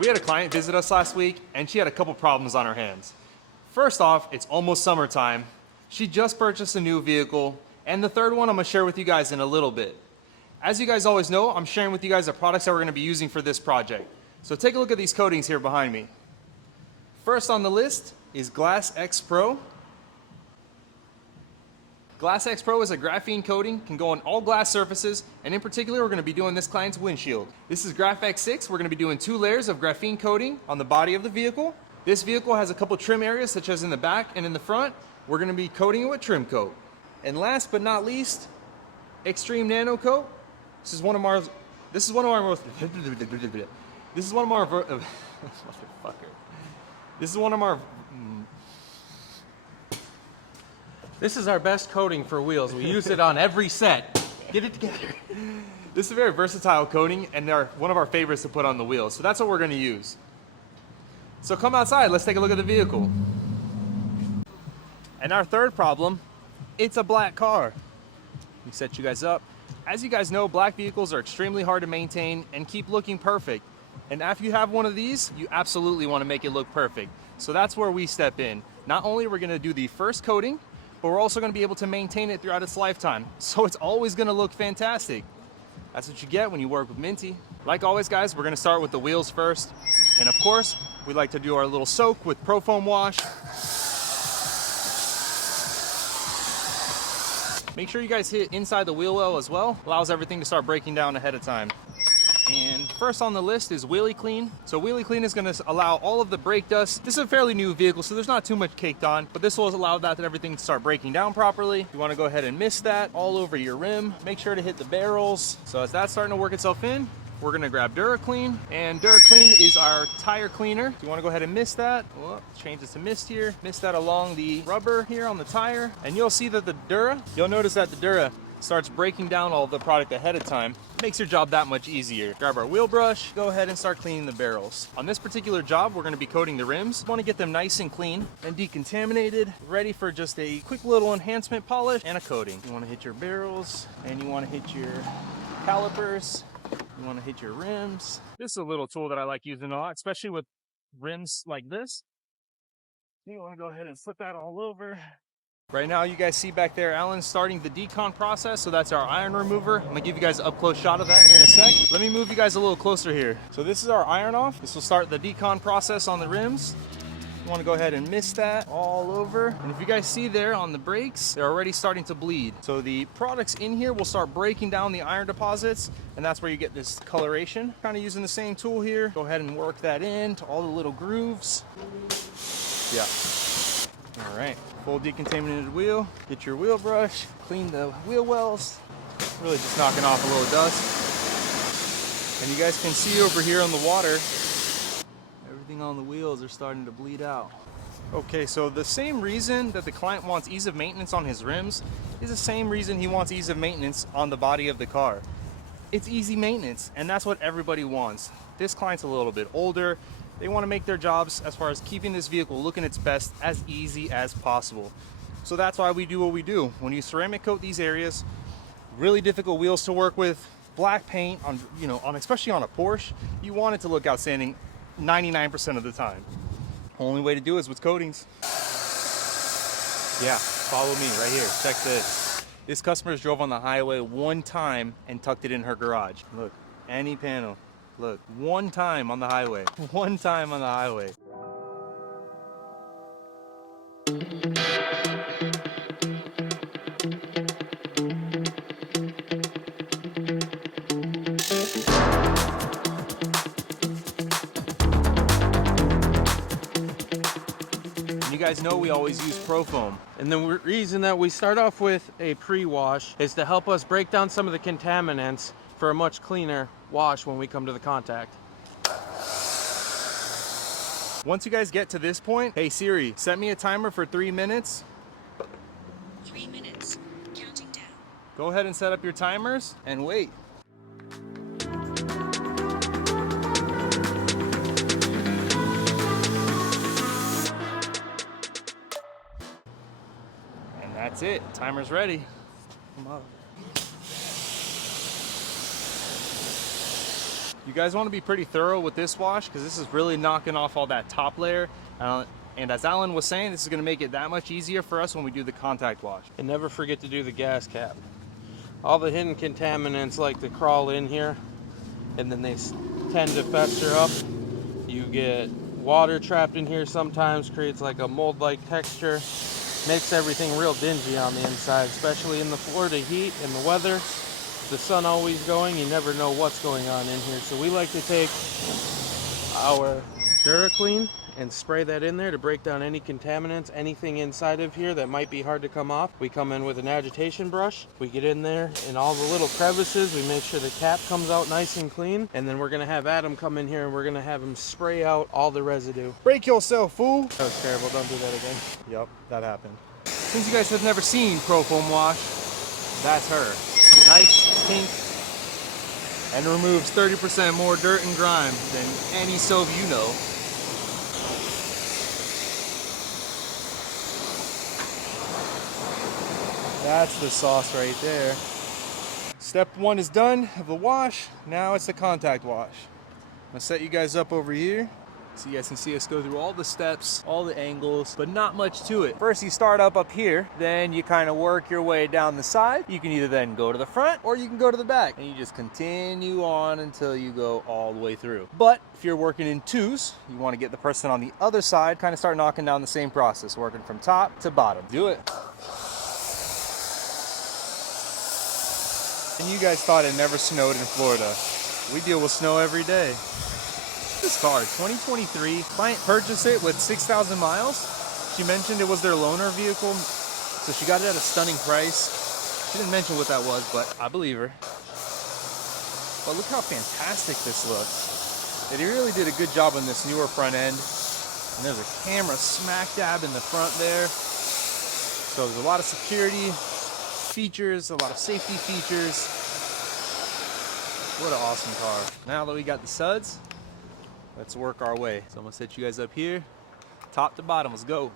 We had a client visit us last week and she had a couple problems on her hands. First off, it's almost summertime. She just purchased a new vehicle, and the third one I'm gonna share with you guys in a little bit. As you guys always know, I'm sharing with you guys the products that we're gonna be using for this project. So take a look at these coatings here behind me. First on the list is Glass X Pro. Glass X Pro is a graphene coating, can go on all glass surfaces, and in particular, we're going to be doing this client's windshield. This is Graph X6. We're going to be doing 2 layers of graphene coating on the body of the vehicle. This vehicle has a couple trim areas, such as in the back and in the front. We're going to be coating it with trim coat. And last but not least, Extreme Nano Coat. This is one of our This is our best coating for wheels. We use it on every set. Get it together. This is a very versatile coating and they're one of our favorites to put on the wheels. So that's what we're going to use. So come outside, let's take a look at the vehicle. And our third problem, it's a black car. Let me set you guys up. As you guys know, black vehicles are extremely hard to maintain and keep looking perfect. And after you have one of these, you absolutely want to make it look perfect. So that's where we step in. Not only are we going to do the first coating, but we're also going to be able to maintain it throughout its lifetime. So it's always going to look fantastic. That's what you get when you work with Minty. Like always, guys, we're going to start with the wheels first. And of course, we like to do our little soak with Pro Foam Wash. Make sure you guys hit inside the wheel well as well. Allows everything to start breaking down ahead of time. And first on the list is Wheelie Clean. So Wheelie Clean is going to allow all of the brake dust. This is a fairly new vehicle, so there's not too much caked on, but this will allow that everything to start breaking down properly. You want to go ahead and mist that all over your rim. Make sure to hit the barrels. So as that's starting to work itself in, we're going to grab Dura Clean, and Dura Clean is our tire cleaner. You want to go ahead and mist that. Well, change this to mist here. Mist that along the rubber here on the tire, and you'll see that you'll notice that the Dura starts breaking down all the product ahead of time. Makes your job that much easier. Grab our wheel brush, go ahead and start cleaning the barrels. On this particular job, we're going to be coating the rims. You want to get them nice and clean and decontaminated, ready for just a quick little enhancement polish and a coating. You want to hit your barrels, and you want to hit your calipers. You want to hit your rims. This is a little tool that I like using a lot, especially with rims like this. You want to go ahead and flip that all over. Right now, you guys see back there, Alan's starting the decon process, so that's our iron remover. I'm gonna give you guys an up-close shot of that here in a sec. Let me move you guys a little closer here. So this is our iron off. This will start the decon process on the rims. You wanna go ahead and mist that all over. And if you guys see there on the brakes, they're already starting to bleed. So the products in here will start breaking down the iron deposits, and that's where you get this coloration. Kind of using the same tool here. Go ahead and work that in to all the little grooves. Yeah. All right, full decontaminated wheel. Get your wheel brush, clean the wheel wells. Really just knocking off a little dust. And you guys can see over here on the water, everything on the wheels are starting to bleed out. Okay, so the same reason that the client wants ease of maintenance on his rims is the same reason he wants ease of maintenance on the body of the car. It's easy maintenance, and that's what everybody wants. This client's a little bit older. They want to make their jobs, as far as keeping this vehicle looking its best, as easy as possible. So that's why we do what we do. When you ceramic coat these areas, really difficult wheels to work with, black paint on, especially on a Porsche, you want it to look outstanding 99% of the time. Only way to do it is with coatings. Yeah, follow me right here. Check this. This customer drove on the highway one time and tucked it in her garage. Look, any panel. Look, one time on the highway. One time on the highway. You guys know we always use Pro Foam. And the reason that we start off with a pre-wash is to help us break down some of the contaminants for a much cleaner wash when we come to the contact. Once you guys get to this point, hey Siri, set me a timer for 3 minutes. 3 minutes, counting down. Go ahead and set up your timers and wait. And that's it, timer's ready. Come on. You guys want to be pretty thorough with this wash because this is really knocking off all that top layer. And as Alan was saying, this is going to make it that much easier for us when we do the contact wash. And never forget to do the gas cap. All the hidden contaminants like to crawl in here, and then they tend to fester up. You get water trapped in here sometimes, creates like a mold-like texture. Makes everything real dingy on the inside, especially in the Florida heat and the weather. The sun always going, you never know what's going on in here. So we like to take our Dura Clean and spray that in there to break down any contaminants, anything inside of here that might be hard to come off. We come in with an agitation brush, we get in there in all the little crevices, we make sure the cap comes out nice and clean, and then we're gonna have Adam come in here and we're gonna have him spray out all the residue. Break yourself, fool. That was terrible, don't do that again. Yep, that happened. Since you guys have never seen Pro Foam Wash, that's her. Nice, pink, and removes 30% more dirt and grime than any soap you know. That's the sauce right there. Step one is done of the wash. Now it's the contact wash. I'm gonna set you guys up over here so you guys can see us go through all the steps, all the angles, but not much to it. First you start up here, then you kind of work your way down the side. You can either then go to the front or you can go to the back, and you just continue on until you go all the way through. But if you're working in twos, you want to get the person on the other side, kind of start knocking down the same process, working from top to bottom. Do it. And you guys thought it never snowed in Florida. We deal with snow every day. This car, 2023, client purchased it with 6,000 miles. She mentioned it was their loaner vehicle, so she got it at a stunning price. She didn't mention what that was, but I believe her. But look how fantastic this looks. They really did a good job on this newer front end. And there's a camera smack dab in the front there. So there's a lot of security features, a lot of safety features. What an awesome car. Now that we got the suds, let's work our way. So I'm gonna set you guys up here, top to bottom, let's go.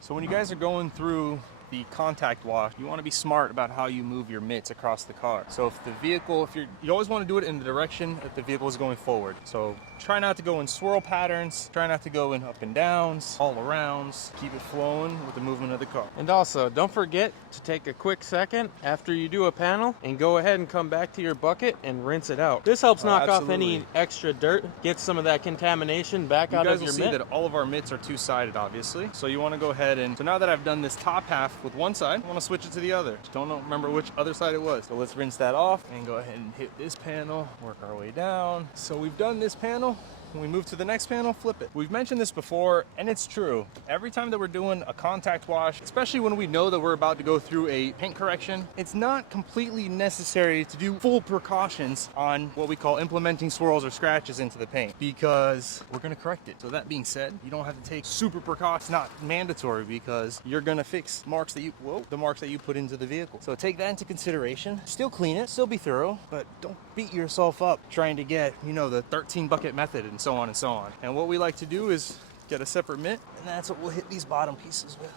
So when you guys are going through the contact wash, you want to be smart about how you move your mitts across the car. So if the vehicle, you always want to do it in the direction that the vehicle is going forward. So try not to go in swirl patterns, try not to go in up and downs, all arounds, keep it flowing with the movement of the car. And also, don't forget to take a quick second after you do a panel and go ahead and come back to your bucket and rinse it out. This helps knock off any extra dirt, get some of that contamination back out of your mitt. You guys will see that all of our mitts are two-sided, obviously. So you want to go ahead and, so now that I've done this top half with one side, I want to switch it to the other. Just don't remember which other side it was. So let's rinse that off and go ahead and hit this panel, work our way down. So we've done this panel. When we move to the next panel, flip it. We've mentioned this before, and it's true. Every time that we're doing a contact wash, especially when we know that we're about to go through a paint correction, it's not completely necessary to do full precautions on what we call implementing swirls or scratches into the paint, because we're gonna correct it. So that being said, you don't have to take super precautions. It's not mandatory, because you're gonna fix marks that the marks that you put into the vehicle. So take that into consideration. Still clean it, still be thorough, but don't beat yourself up trying to get, the 13 bucket method and so on and so on. And what we like to do is get a separate mitt, and that's what we'll hit these bottom pieces with.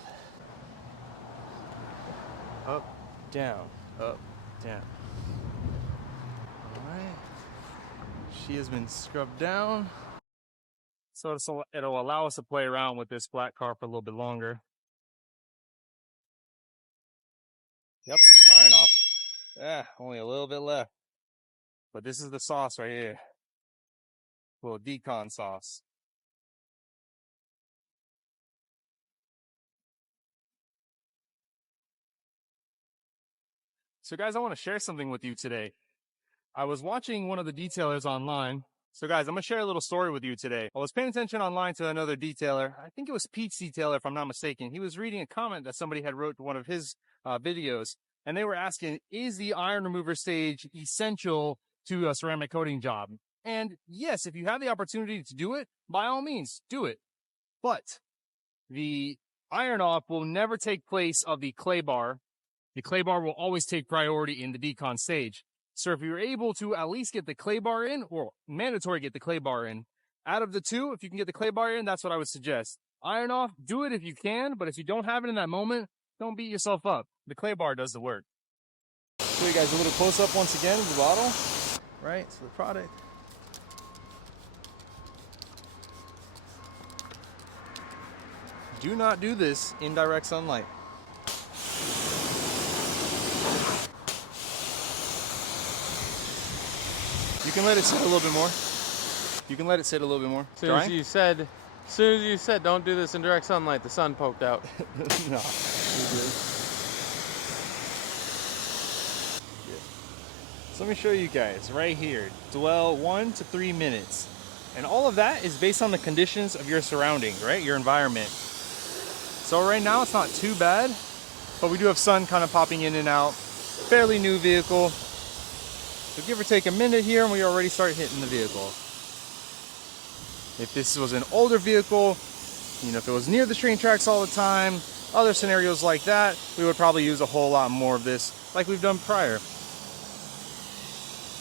Up, down, up, down. All right. She has been scrubbed down. So it'll allow us to play around with this flat car for a little bit longer. Yep, iron off. Only a little bit left. But this is the sauce right here. A little decon sauce. So guys, I want to share something with you today. I was watching one of the detailers online. So guys, I'm going to share a little story with you today. I was paying attention online to another detailer. I think it was Pete's Detailer, if I'm not mistaken. He was reading a comment that somebody had wrote to one of his videos. And they were asking, is the iron remover stage essential to a ceramic coating job? And yes, if you have the opportunity to do it, by all means, do it. But the iron off will never take place of the clay bar. The clay bar will always take priority in the decon stage. So if you're able to at least get the clay bar in, or mandatory get the clay bar in, out of the two, if you can get the clay bar in, that's what I would suggest. Iron off, do it if you can, but if you don't have it in that moment, don't beat yourself up. The clay bar does the work. Show you guys a little close up once again of the bottle. right? So the product. Do not do this in direct sunlight. You can let it sit a little bit more. You can let it sit a little bit more. As soon as you said don't do this in direct sunlight, the sun poked out. No, you're good. So let me show you guys right here. Dwell 1 to 3 minutes. And all of that is based on the conditions of your surroundings, right? Your environment. So right now it's not too bad, but we do have sun kind of popping in and out. Fairly new vehicle. So give or take a minute here and we already start hitting the vehicle. If this was an older vehicle, you know, if it was near the train tracks all the time, other scenarios like that, we would probably use a whole lot more of this like we've done prior.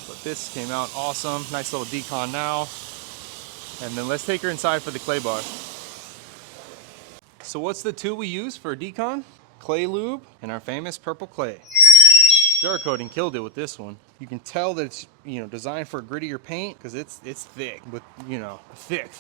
But this came out awesome. Nice little decon now. And then let's take her inside for the clay bar. So what's the tool we use for a decon? Clay lube and our famous purple clay. Dura coating killed it with this one. You can tell that it's, you know, designed for grittier paint because it's thick with, you know, thick.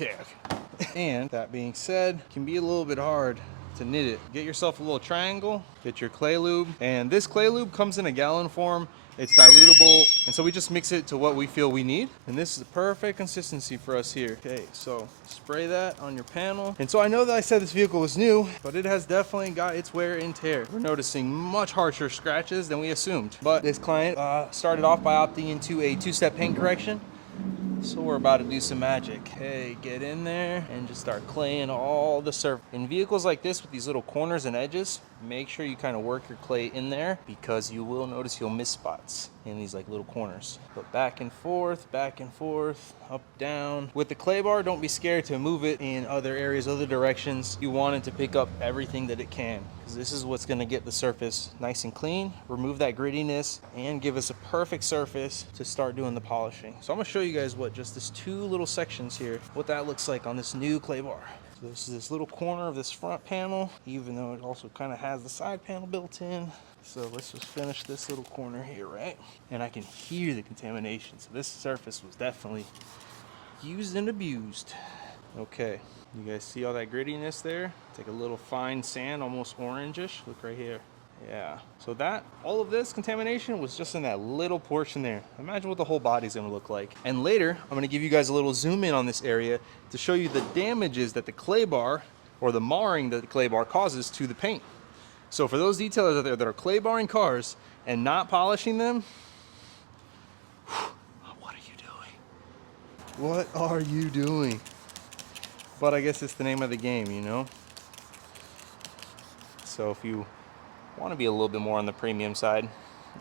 And that being said, it can be a little bit hard to knit it. Get yourself a little triangle, get your clay lube, and this clay lube comes in a gallon form. It's dilutable, and so we just mix it to what we feel we need. And this is the perfect consistency for us here. Okay, so spray that on your panel. And so I know that I said this vehicle was new, but it has definitely got its wear and tear. We're noticing much harsher scratches than we assumed. But this client started off by opting into a 2-step paint correction. So we're about to do some magic. Okay, get in there and just start claying all the surface. In vehicles like this with these little corners and edges, make sure you kind of work your clay in there because you will notice you'll miss spots in these like little corners. But back and forth, up, down. With the clay bar, don't be scared to move it in other areas, other directions. You want it to pick up everything that it can because this is what's gonna get the surface nice and clean, remove that grittiness, and give us a perfect surface to start doing the polishing. So I'm gonna show you guys what just this 2 little sections here, what that looks like on this new clay bar. So this is this little corner of this front panel, even though it also kind of has the side panel built in. So let's just finish this little corner here, right? And I can hear the contamination. So this surface was definitely used and abused. Okay, you guys see all that grittiness there? Take a little fine sand, almost orangish. Look right here. Yeah, so that, all of this contamination was just in that little portion there. Imagine what the whole body's gonna look like. And later, I'm gonna give you guys a little zoom in on this area to show you the damages that the clay bar, or the marring that the clay bar causes to the paint. So for those detailers out there that are clay barring cars and not polishing them, what are you doing? What are you doing? But I guess it's the name of the game, you know? So if you want to be a little bit more on the premium side,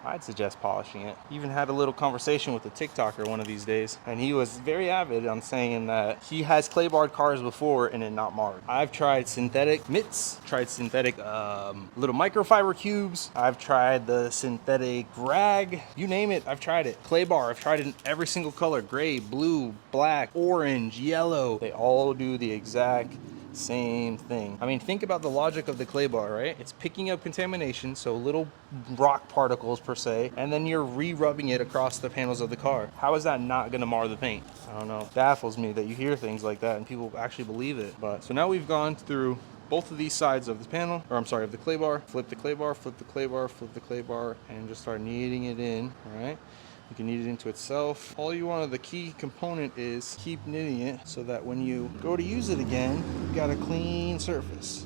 I'd suggest polishing it. Even had a little conversation with a TikToker one of these days, and he was very avid on saying that he has clay barred cars before and it not marred. I've tried synthetic mitts, tried synthetic little microfiber cubes, I've tried the synthetic rag, you name it, I've tried it. Clay bar, I've tried it in every single color, gray, blue, black, orange, yellow. They all do the exact same thing. I mean, think about the logic of the clay bar, right? It's picking up contamination, so little rock particles per se, and then you're re-rubbing it across the panels of the car. How is that not gonna mar the paint? I don't know. It baffles me that you hear things like that and people actually believe it. But so now we've gone through both of these sides of the panel, or I'm sorry, of the clay bar, flip the clay bar, flip the clay bar, flip the clay bar, and just start kneading it in, all right? You can knead it into itself. All you want, the key component is keep knitting it so that when you go to use it again, you've got a clean surface.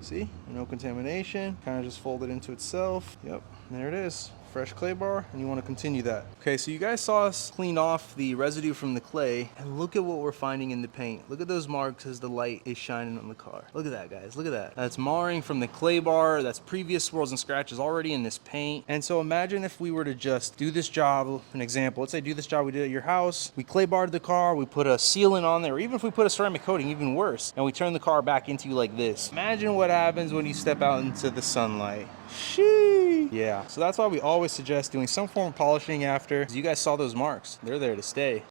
See, no contamination, kind of just fold it into itself. Yep, there it is. Fresh clay bar, and you want to continue that. Okay, so you guys saw us clean off the residue from the clay, and look at what we're finding in the paint. Look at those marks as the light is shining on the car. Look at that, guys, look at that. That's marring from the clay bar, that's previous swirls and scratches already in this paint. And so imagine if we were to just do this job, an example, let's say do this job we did at your house, we clay barred the car, we put a sealant on there, or even if we put a ceramic coating, even worse, and we turn the car back into like this. Imagine what happens when you step out into the sunlight. Sheesh. Yeah, so that's why we always suggest doing some form of polishing after. You guys saw those marks. They're there to stay.